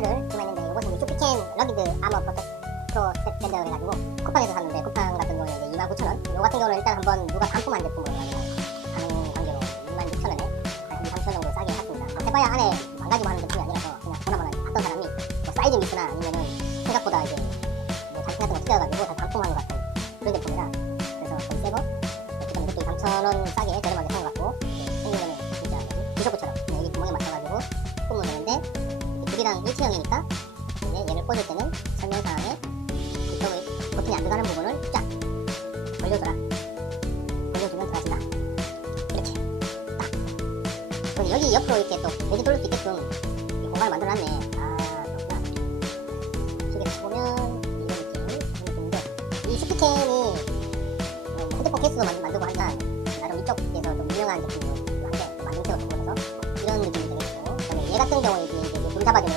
세트를 구매했는데 이것은 이제 쇼피캔 러기드 아머 프로 프로 밴드를 해가지고 쿠팡에서 샀는데 쿠팡 같은 경우는 이제 29,000원? 요 같은 경우는 일단 한번 누가 반품한 제품으로 하는 관계로 26,000원에 한 2, 3,000원 정도 싸게 샀습니다. 해봐야 안에 망가지고 하는 제품이 아니라서 그냥 보나마나 봤던 사람이 뭐 사이즈 미스나 아니면은 생각보다 이제 뭐 장치 같은 거 튀겨가지고 다 반품한 것 같은 그런 제품이라 그래서 좀 새거 그다음에 이것도 3,000원 싸게 저렴하게 두개당 일체형이니까 이제 얘를 꽂을 때는 설명 사항에 이쪽의 버튼이 안 들어가는 부분을 쫙 벌려줘라. 벌려주면 들어가진다. 이렇게. 딱. 그리고 여기 옆으로 이렇게 또 내지 돌릴 수 있게끔 이 공간을 만들어놨네. 아 그렇구나. 시계 보면 이런 느낌 이런 느낌인데 이 스피캔이 뭐 핸드폰 케이스도 만- 만들고 한다 나름 이쪽에서 좀 유명한 제품이고 한데 만든 좀 그래서 이런 느낌이 되겠고 그다음에 얘 같은 경우에 이제 잡아주는